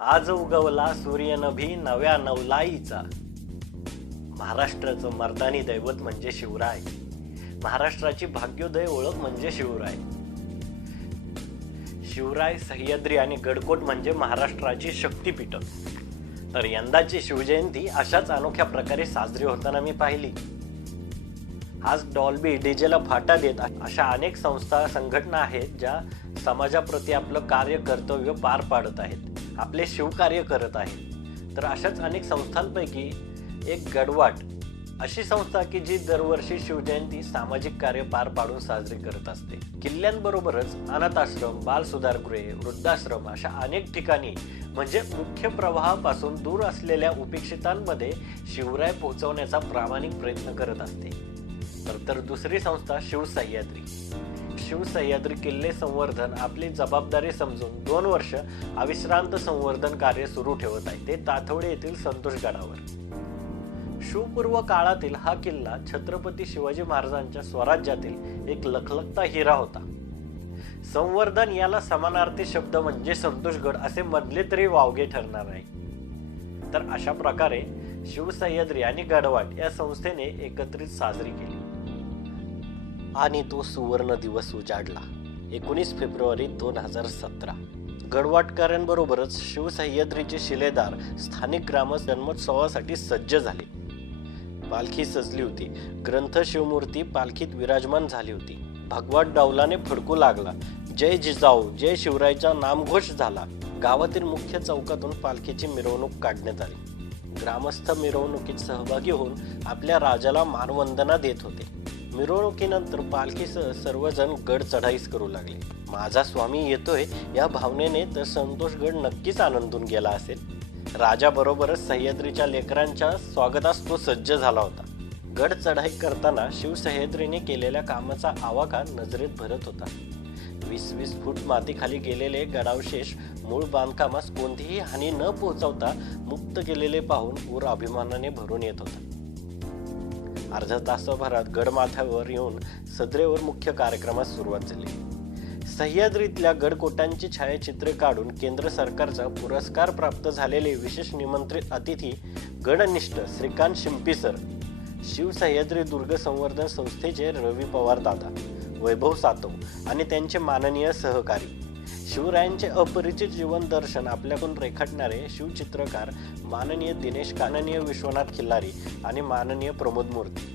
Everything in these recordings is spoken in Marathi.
आज उगवला सूर्य नभी नव्या नवलाईचा. महाराष्ट्राचं मर्दानी दैवत म्हणजे शिवराय. महाराष्ट्राची भाग्योदय ओळख म्हणजे शिवराय. शिवराय, सह्याद्री आणि गडकोट म्हणजे महाराष्ट्राची शक्तिपीठ. तर यंदाची शिवजयंती अशाच अनोख्या प्रकारे साजरी होताना मी पाहिली. आज डॉल्बी डीजेला फाटा देत अशा अनेक संस्था संघटना आहेत ज्या समाजाप्रती आपलं कार्य कर्तव्य पार पाडत आहेत, आपले शिवकार्य करत आहेत. तर अशाच अनेक संस्थांपैकी एक गडवाट अशी संस्था की जी दरवर्षी शिवजयंती सामाजिक कार्य पार पाडून साजरी करत असते. किल्ल्यांबरोबरच अनाथ आश्रम, बाल सुधारगृहे, वृद्धाश्रम अशा अनेक ठिकाणी म्हणजे मुख्य प्रवाहापासून दूर असलेल्या उपेक्षितांमध्ये शिवराय पोहोचवण्याचा प्रामाणिक प्रयत्न करत असते. तर दुसरी संस्था शिवसह्याद्री. शिवसह्याद्री किल्ले संवर्धन आपली जबाबदारी समजून 2 वर्ष अविश्रांत संवर्धन कार्य सुरू ठेवत आहे. ते ताथवडे येथील संतोषगडावर. शिवपूर्व काळातील हा किल्ला छत्रपती शिवाजी महाराजांच्या स्वराज्यातील एक लखलखता हिरा होता. संवर्धन याला समानार्थी शब्द म्हणजे संतोषगड असे म्हणले तरी वावगे ठरणार नाही. तर अशा प्रकारे शिवसह्याद्री आणि गडवाट या संस्थेने एकत्रित साजरी केली आणि तो सुवर्ण दिवस उजाडला 19 फेब्रुवारी 2017. गडवाटकरांबरोबरच शिवसह्याद्रीचे शिलेदार स्थानिक ग्रामस्थ जन्मोत्सवासाठी सज्ज झाले. पालखी सजली होती. ग्रंथ शिवमूर्ती पालखीत विराजमान झाली होती. भगवान डावलाने फडकू लागला. जय जिजाऊ, जय शिवरायचा नामघोष झाला. गावातील मुख्य चौकातून पालखीची मिरवणूक काढण्यात आली. ग्रामस्थ मिरवणुकीत सहभागी होऊन आपल्या राजाला मानवंदना देत होते. मिरवणुकीनंतर पालखीसह सर्वजण गड चढाईस करू लागले. माझा स्वामी येतोय या भावनेने तर संतोषगड नक्कीच आनंदून गेला असेल. राजाबरोबरच सह्याद्रीच्या लेकरांच्या स्वागतास तो सज्ज झाला होता. गड चढाई करताना शिवसह्याद्रीने केलेल्या कामाचा आवाका नजरेत भरत होता. 20-20 फूट मातीखाली गेलेले गडावशेष मूळ बांधकामास कोणतीही हानी न पोहोचवता मुक्त केलेले पाहून पूर अभिमानाने भरून येत होता. अर्ध्या तासाभरात गडमाथ्यावर येऊन सदरेवर मुख्य श्क्रमास सुरुवात झाली. सह्याद्रीतल्या गडकोटांची छायाचित्रे काढून केंद्र सरकारचा पुरस्कार प्राप्त झालेले विशेष निमंत्रित अतिथी गडनिष्ठ श्रीकांत शिंपी सर, शिवसह्याद्री दुर्ग संवर्धन संस्थेचे रवी पवार दादा, वैभव सातव आणि त्यांचे माननीय सहकारी, शिवरायांचे अपरिचित जीवन दर्शन आपल्याकडून रेखाटणारे शिवचित्रकार माननीय दिनेश, माननीय विश्वनाथ खिल्लारी आणि माननीय प्रमोद मूर्ती,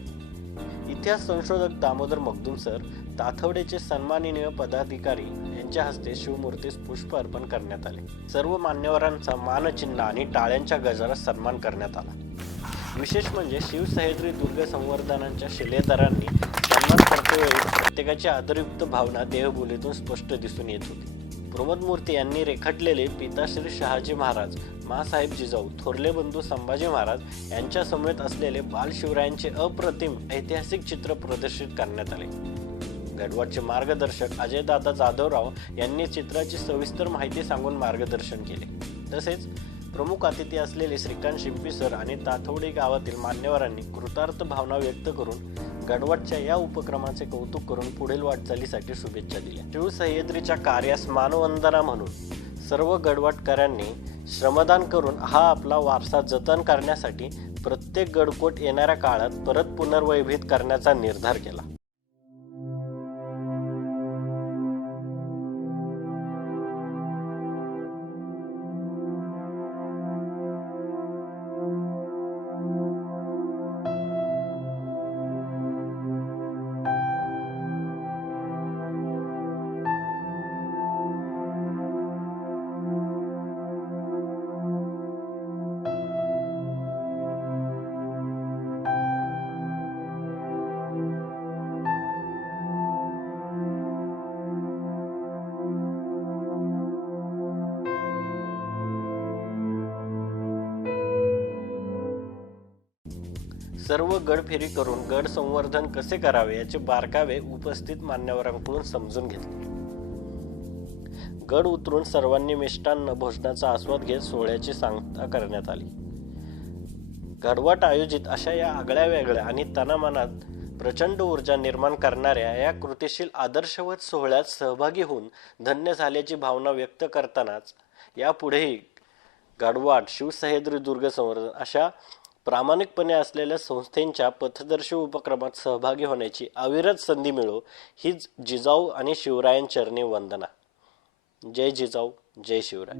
इतिहास संशोधक दामोदर मगदूम सर, ताथवडेचे सन्माननीय पदाधिकारी यांच्या हस्ते शिवमूर्तीस पुष्प अर्पण करण्यात आले. सर्व मान्यवरांचा मानचिन्ह आणि टाळ्यांच्या गजरात सन्मान करण्यात आला. विशेष म्हणजे शिवसह्याद्री दुर्ग संवर्धनाच्या शिलेदारांनी सन्मान करतेवेळी प्रत्येकाची आदरयुक्त भावना देहबोलीतून स्पष्ट दिसून येत होती. प्रमोद मूर्ती यांनी रेखाटलेले पिताश्री शहाजी महाराज, माँसाहेब जिजाऊ, थोरले बंधू संभाजी महाराज यांच्या समेत असलेले बालशिवरायांचे अप्रतिम ऐतिहासिक चित्र प्रदर्शित करण्यात आले. गडवाटचे मार्गदर्शक अजयदादा जाधवराव यांनी चित्राची सविस्तर माहिती सांगून मार्गदर्शन केले. तसेच प्रमुख अतिथी असलेले श्रीकांत शिंपी सर आणि ताथवडे गावातील मान्यवरांनी कृतार्थ भावना व्यक्त करून गडवाटच्या या उपक्रमाचे कौतुक करून पुढील वाटचालीसाठी शुभेच्छा दिल्या. शिवसह्याद्रीच्या कार्यास मानवंदना म्हणून सर्व गडवाटकरांनी श्रमदान करून हा आपला वारसा जतन करण्यासाठी प्रत्येक गडकोट येणाऱ्या काळात परत पुनर्वैभवीत करण्याचा निर्धार केला. सर्व गडफेरी करून गड संवर्धन कसे करावे याचे बारकावे उपस्थित मान्यवरांकडून समजून घेतले. गड उतरून सर्वांनी मिष्टान्न भोजनाचा आस्वाद घेत सोहळ्याची सांगता करण्यात आली. गडवाट आयोजित अशा या आगळ्या वेगळ्या आणि तनामनात प्रचंड ऊर्जा निर्माण करणाऱ्या या कृतिशील आदर्शवत सोहळ्यात सहभागी होऊन धन्य झाल्याची भावना व्यक्त करतानाच यापुढेही गाढवाट, शिवसह्याद्री दुर्ग संवर्धन अशा प्रामाणिकपणे असलेल्या संस्थेच्या पथदर्शी उपक्रमात सहभागी होण्याची अविरत संधी मिळो हीच जिजाऊ आणि शिवरायांचरणी वंदना. जय जिजाऊ, जय शिवराय.